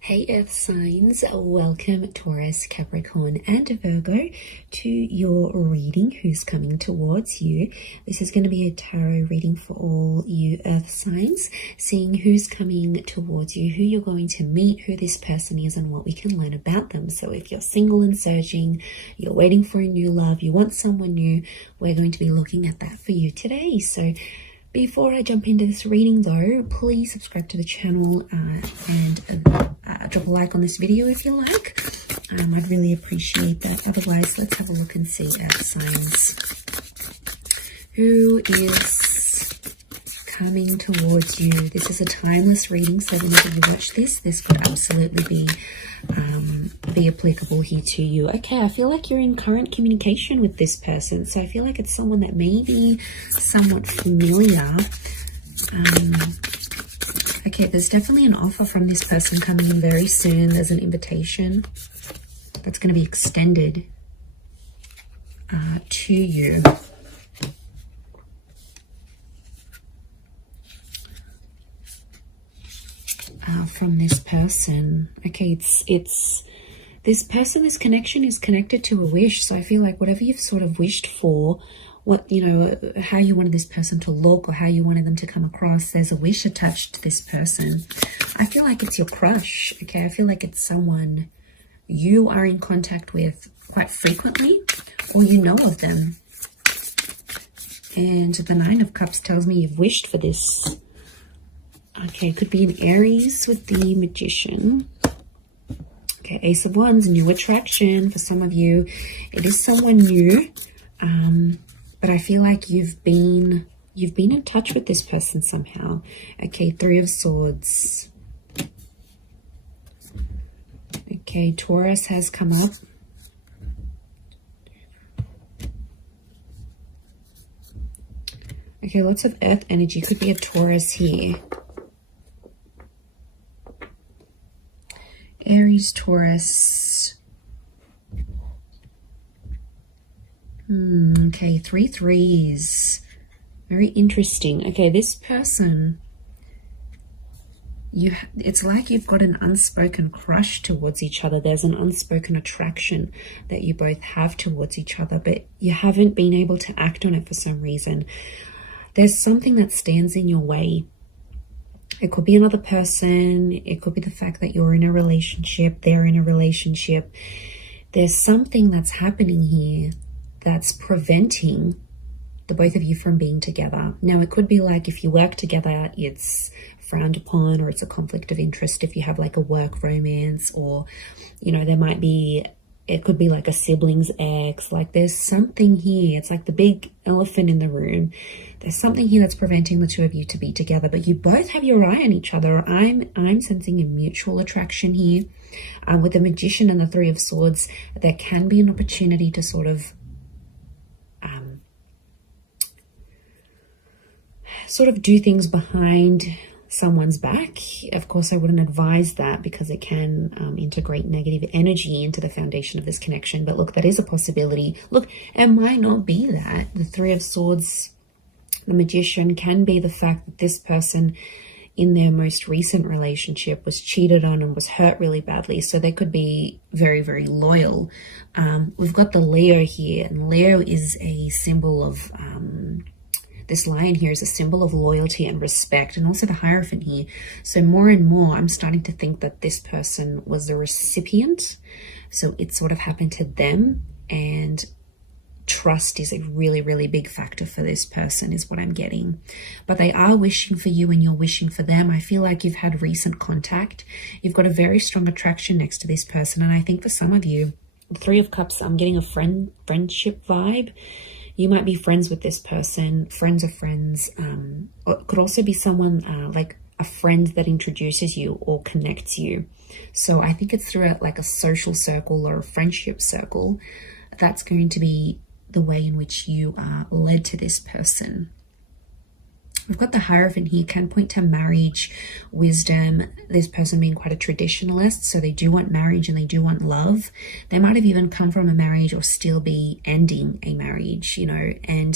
Hey Earth signs, welcome Taurus, Capricorn and Virgo to your reading, who's coming towards you. This is going to be a tarot reading for all you Earth signs, seeing who's coming towards you, who you're going to meet, who this person is and what we can learn about them. So if you're single and searching, you're waiting for a new love, you want someone new, we're going to be looking at that for you today. So before I jump into this reading though, please subscribe to the channel and drop a like on this video if you like. I'd really appreciate that. Otherwise, let's have a look and see Earth signs. Who is coming towards you? This is a timeless reading, so whenever you watch this could absolutely be applicable here to you. Okay, I feel like you're in current communication with this person, so I feel like it's someone that may be somewhat familiar. Okay, there's definitely an offer from this person coming in very soon. There's an invitation that's going to be extended to you. From this person. Okay, it's this person, this connection is connected to a wish. So I feel like whatever you've sort of wished for, what, you know, how you wanted this person to look or how you wanted them to come across, there's a wish attached to this person. I feel like it's your crush. Okay, I feel like it's someone you are in contact with quite frequently, or you know of them. And the Nine of Cups tells me you've wished for this. Okay, it could be an Aries with the Magician. Okay, Ace of Wands, new attraction for some of you. It is someone new, but I feel like you've been in touch with this person somehow. Okay, Three of Swords. Okay, Taurus has come up. Okay, lots of Earth energy. Could be a Taurus here. Aries, Taurus. Okay, 3 threes. Very interesting. Okay, this person, it's like you've got an unspoken crush towards each other. There's an unspoken attraction that you both have towards each other, but you haven't been able to act on it for some reason. There's something that stands in your way. It could be another person. It could be the fact that you're in a relationship, they're in a relationship. There's something that's happening here that's preventing the both of you from being together. Now, it could be like if you work together, it's frowned upon, or it's a conflict of interest if you have like a work romance, or, you know, there might be, it could be like a sibling's ex. Like there's something here. It's like the big elephant in the room. There's something here that's preventing the two of you to be together, but you both have your eye on each other. I'm sensing a mutual attraction here. With the Magician and the Three of Swords, there can be an opportunity to sort of do things behind someone's back. Of course, I wouldn't advise that because it can integrate negative energy into the foundation of this connection. But look, that is a possibility. Look, it might not be that. The Three of Swords, the Magician, can be the fact that this person in their most recent relationship was cheated on and was hurt really badly. So they could be very, very loyal. We've got the Leo here, and Leo is a symbol of... this lion here is a symbol of loyalty and respect, and also the Hierophant here. So more and more, I'm starting to think that this person was the recipient. So it sort of happened to them, and trust is a really, really big factor for this person is what I'm getting. But they are wishing for you and you're wishing for them. I feel like you've had recent contact. You've got a very strong attraction next to this person. And I think for some of you, the Three of Cups, I'm getting a friendship vibe. You might be friends with this person, friends of friends. It could also be someone like a friend that introduces you or connects you. So I think it's through like a social circle or a friendship circle. That's going to be the way in which you are led to this person. We've got the Hierophant here, can point to marriage, wisdom, this person being quite a traditionalist, so they do want marriage and they do want love. They might have even come from a marriage or still be ending a marriage, you know, and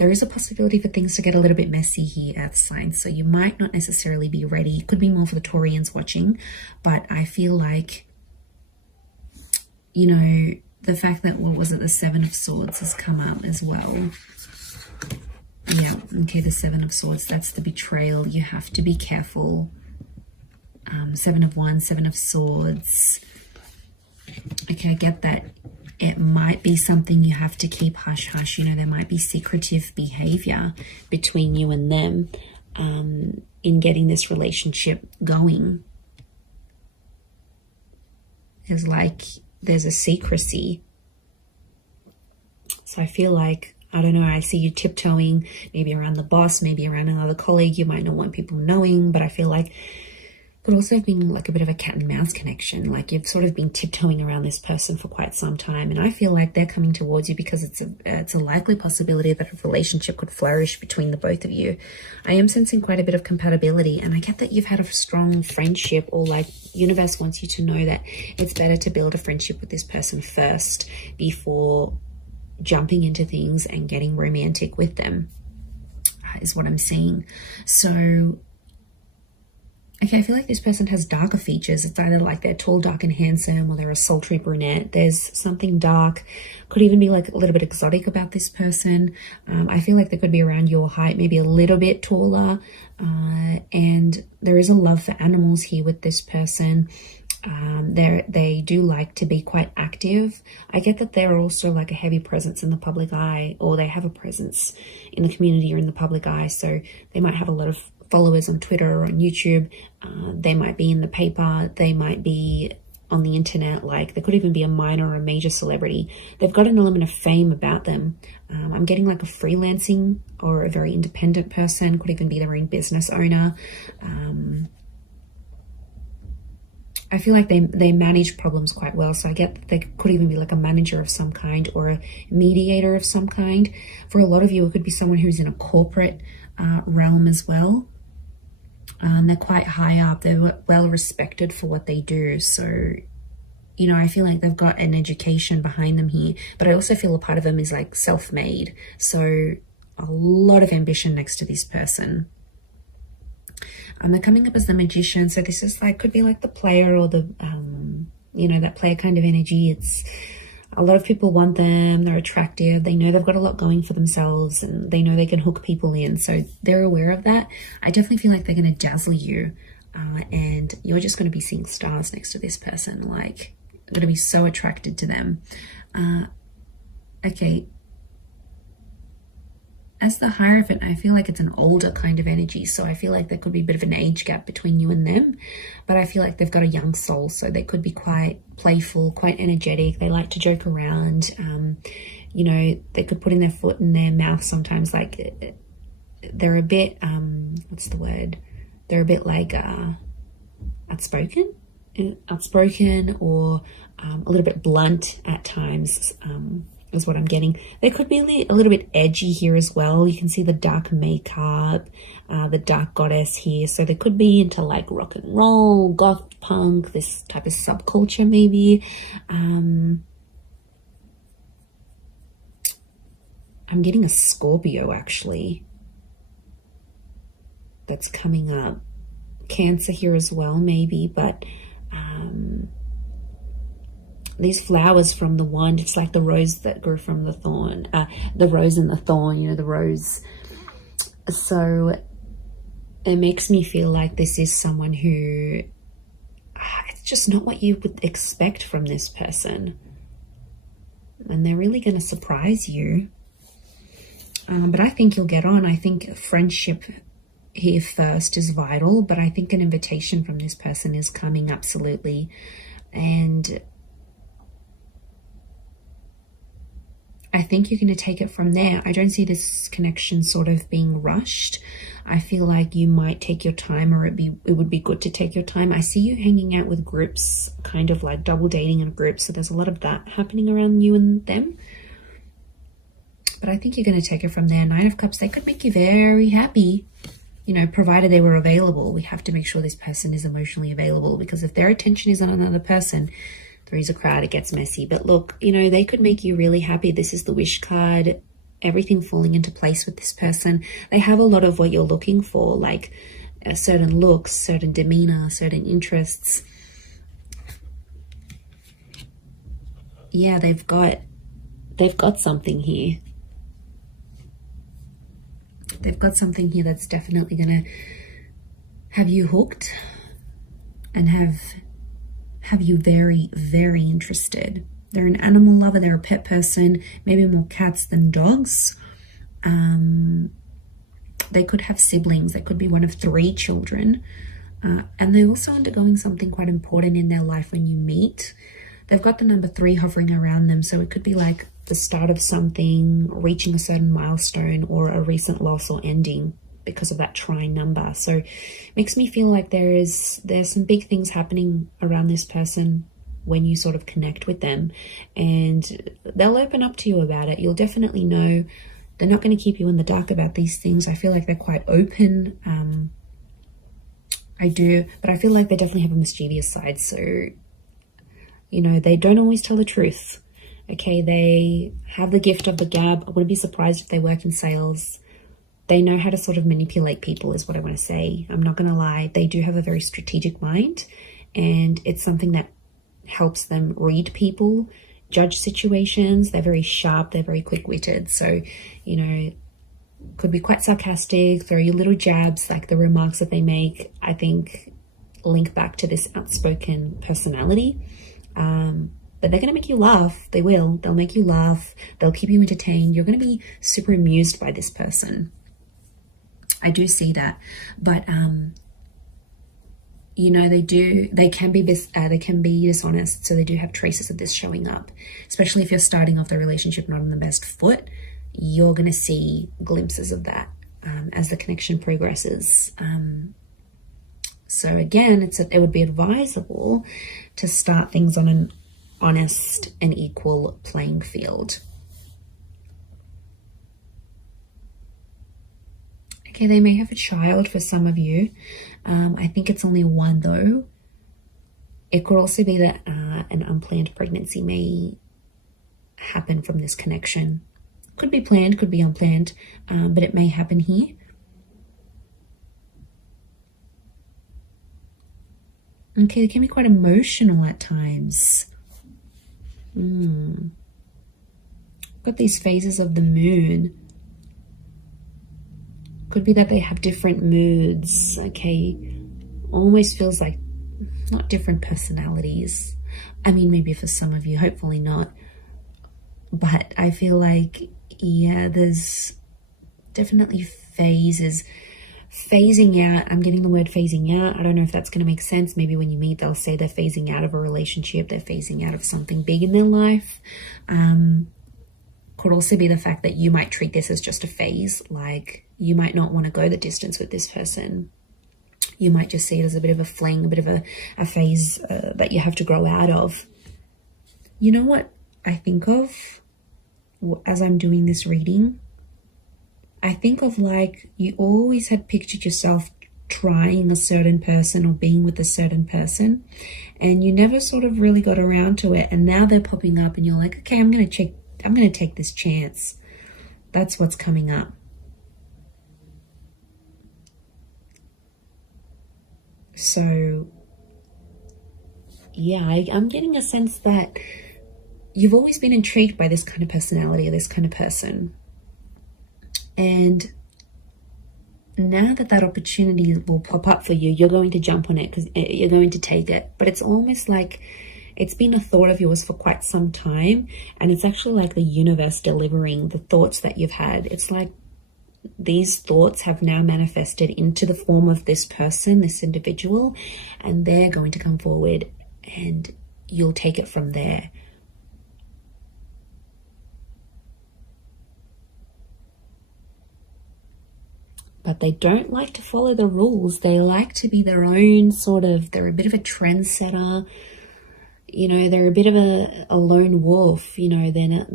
there is a possibility for things to get a little bit messy here, Earth signs. So you might not necessarily be ready. It could be more for the Taurians watching, but I feel like, you know, the fact that, what was it, the Seven of Swords has come up as well. Yeah, okay, the Seven of Swords, that's the betrayal. You have to be careful. Seven of Wands, Seven of Swords. Okay, I get that. It might be something you have to keep hush-hush. You know, there might be secretive behavior between you and them in getting this relationship going. There's a secrecy. So I feel like, I don't know, I see you tiptoeing, maybe around the boss, maybe around another colleague. You might not want people knowing, but I feel like it could also have been like a bit of a cat and mouse connection. Like you've sort of been tiptoeing around this person for quite some time. And I feel like they're coming towards you because it's a likely possibility that a relationship could flourish between the both of you. I am sensing quite a bit of compatibility, and I get that you've had a strong friendship, or like universe wants you to know that it's better to build a friendship with this person first before jumping into things and getting romantic with them, is what I'm seeing. So okay, I feel like this person has darker features. It's either like they're tall, dark, and handsome, or they're a sultry brunette. There's something dark, could even be like a little bit exotic about this person. I feel like they could be around your height, maybe a little bit taller. And there is a love for animals here with this person. They do like to be quite active. I get that they're also like a heavy presence in the public eye, or they have a presence in the community or in the public eye. So they might have a lot of followers on Twitter or on YouTube. They might be in the paper. They might be on the internet. Like there could even be a minor or a major celebrity. They've got an element of fame about them. I'm getting like a freelancing or a very independent person. Could even be their own business owner. I feel like they manage problems quite well. So I get that they could even be like a manager of some kind, or a mediator of some kind. For a lot of you, it could be someone who's in a corporate realm as well. They're quite high up. They're well respected for what they do. So, you know, I feel like they've got an education behind them here. But I also feel a part of them is like self-made. So a lot of ambition next to this person. They're coming up as the Magician. So this is like, could be like the player, or the, you know, that player kind of energy. It's a lot of people want them. They're attractive. They know they've got a lot going for themselves, and they know they can hook people in. So they're aware of that. I definitely feel like they're going to dazzle you. And you're just going to be seeing stars next to this person. Like, going to be so attracted to them. Okay. As the Hierophant, I feel like it's an older kind of energy. So I feel like there could be a bit of an age gap between you and them. But I feel like they've got a young soul. So they could be quite playful, quite energetic. They like to joke around. You know, they could put in their foot in their mouth sometimes. Like they're a bit, what's the word? They're a bit like outspoken, or a little bit blunt at times. Is what I'm getting. They could be a little bit edgy here as well. You can see the dark makeup, the dark goddess here. So they could be into like rock and roll, goth punk, this type of subculture maybe. I'm getting a Scorpio actually that's coming up. Cancer here as well maybe, but these flowers from the wand, it's like the rose that grew from the thorn, the rose and the thorn, you know, the rose. So it makes me feel like this is someone who, it's just not what you would expect from this person. And they're really going to surprise you. But I think you'll get on. I think friendship here first is vital, but I think an invitation from this person is coming, absolutely. And I think you're going to take it from there. I don't see this connection sort of being rushed. I feel like you might take your time, or it would be good to take your time. I see you hanging out with groups, kind of like double dating in groups. So there's a lot of that happening around you and them. But I think you're going to take it from there. Nine of Cups, they could make you very happy, you know, provided they were available. We have to make sure this person is emotionally available, because if their attention is on another person, Three's a crowd, it gets messy. But look, you know, they could make you really happy. This is the Wish card. everything falling into place with this person. They have a lot of what you're looking for, like certain looks, certain demeanor, certain interests. Yeah, they've got something here. They've got something here that's definitely going to have you hooked and have you very, very interested. They're an animal lover. They're a pet person, maybe more cats than dogs. They could have siblings. They could be one of 3 children. And they're also undergoing something quite important in their life when you meet. They've got the number 3 hovering around them. So it could be like the start of something, reaching a certain milestone, or a recent loss or ending because of that trine number. So it makes me feel like there's some big things happening around this person when you sort of connect with them, and they'll open up to you about it. You'll definitely know. They're not going to keep you in the dark about these things. I feel like they're quite open. I do, but I feel like they definitely have a mischievous side. So, you know, they don't always tell the truth. Okay, they have the gift of the gab. I wouldn't be surprised if they work in sales. They know how to sort of manipulate people, is what I want to say. I'm not going to lie. They do have a very strategic mind, and it's something that helps them read people, judge situations. They're very sharp. They're very quick-witted. So, you know, could be quite sarcastic, throw you little jabs, like the remarks that they make, I think, link back to this outspoken personality. But they're going to make you laugh. They will. They'll make you laugh. They'll keep you entertained. You're going to be super amused by this person. I do see that. But, you know, they can be dishonest. So they do have traces of this showing up, especially if you're starting off the relationship not on the best foot. You're going to see glimpses of that as the connection progresses. So again, it would be advisable to start things on an honest and equal playing field. Okay, they may have a child for some of you. I think it's only 1 though. It could also be that an unplanned pregnancy may happen from this connection. Could be planned, could be unplanned, but it may happen here. Okay, they can be quite emotional at times. Got these phases of the moon. Could be that they have different moods. Okay, almost feels like not different personalities. I mean, maybe for some of you, hopefully not. But I feel like, yeah, there's definitely phases. Phasing out, I'm getting the word phasing out. I don't know if that's going to make sense. Maybe when you meet, they'll say they're phasing out of a relationship. They're phasing out of something big in their life. Could also be the fact that you might treat this as just a phase. Like, you might not want to go the distance with this person. You might just see it as a bit of a fling, a bit of a phase that you have to grow out of. You know what I think of as I'm doing this reading? I think of like you always had pictured yourself trying a certain person or being with a certain person, and you never sort of really got around to it, and now they're popping up and you're like, okay, I'm going to take this chance. That's what's coming up. So yeah, I'm getting a sense that you've always been intrigued by this kind of personality or this kind of person. And now that opportunity will pop up for you, you're going to jump on it because you're going to take it. But it's almost like it's been a thought of yours for quite some time. And it's actually like the universe delivering the thoughts that you've had. It's like these thoughts have now manifested into the form of this person, this individual, and they're going to come forward and you'll take it from there. But they don't like to follow the rules. They like to be their own they're a bit of a trendsetter. You know, they're a bit of a lone wolf. You know, they're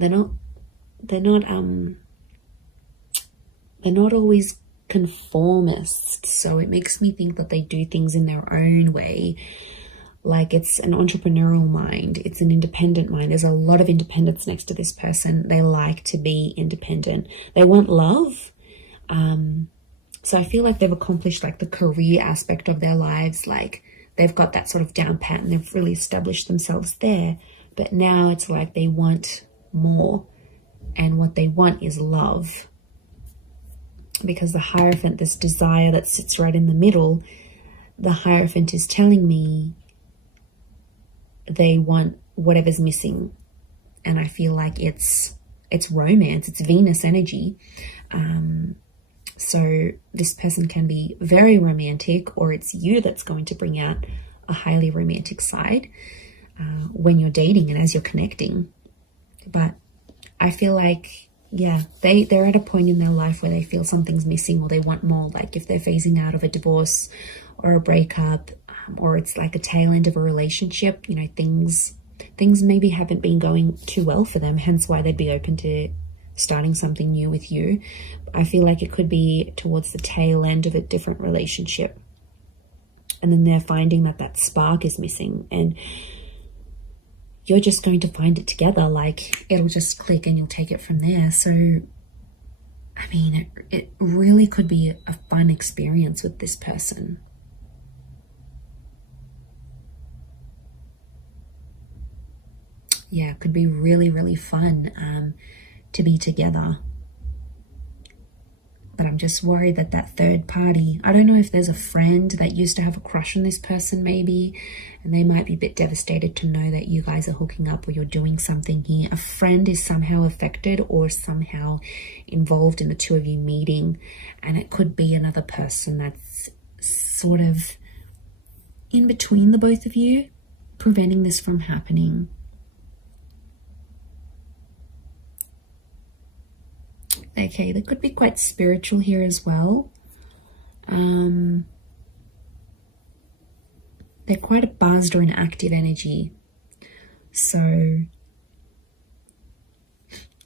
not always conformists. So it makes me think that they do things in their own way. Like it's an entrepreneurial mind. It's an independent mind. There's a lot of independence next to this person. They like to be independent. They want love. So I feel like they've accomplished like the career aspect of their lives. Like they've got that sort of down pat and they've really established themselves there. But now it's like they want more. And what they want is love. Because the Hierophant, this desire that sits right in the middle, the Hierophant is telling me they want whatever's missing. And I feel like it's romance, it's Venus energy. So this person can be very romantic, or it's you that's going to bring out a highly romantic side when you're dating and as you're connecting. But I feel like, yeah, they're at a point in their life where they feel something's missing or they want more. Like if they're phasing out of a divorce or a breakup, or it's like a tail end of a relationship, you know, things maybe haven't been going too well for them, hence why they'd be open to starting something new with you. I feel like it could be towards the tail end of a different relationship. And then they're finding that that spark is missing, and you're just going to find it together. Like it'll just click and you'll take it from there. So, I mean, it really could be a fun experience with this person. Yeah, it could be really, really fun to be together. But I'm just worried that that third party, I don't know if there's a friend that used to have a crush on this person maybe, and they might be a bit devastated to know that you guys are hooking up or you're doing something here. A friend is somehow affected or somehow involved in the two of you meeting, and it could be another person that's sort of in between the both of you, preventing this from happening. Okay, they could be quite spiritual here as well. They're quite a buzzed or an active energy. So,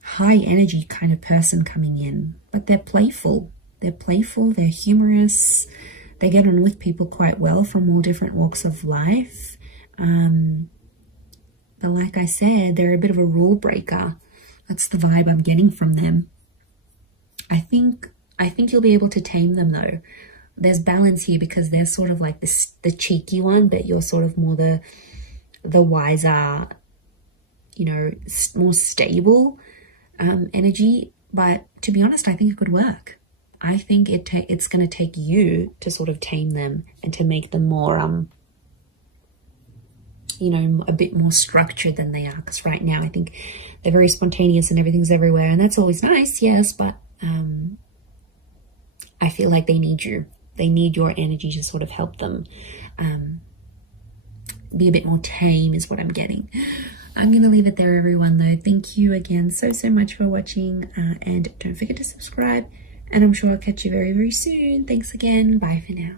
high energy kind of person coming in. But they're playful. They're playful, they're humorous. They get on with people quite well from all different walks of life. But like I said, they're a bit of a rule breaker. That's the vibe I'm getting from them. I think you'll be able to tame them though. There's balance here because they're sort of like the cheeky one, but you're sort of more the wiser, you know, more stable energy. But to be honest, I think it could work. I think it's going to take you to sort of tame them and to make them more, you know, a bit more structured than they are. Because right now I think they're very spontaneous and everything's everywhere, and that's always nice, yes, but I feel like they need you. They need your energy to sort of help them be a bit more tame is what I'm getting. I'm going to leave it there, everyone, though. Thank you again so much for watching, and don't forget to subscribe, and I'm sure I'll catch you very, very soon. Thanks again. Bye for now.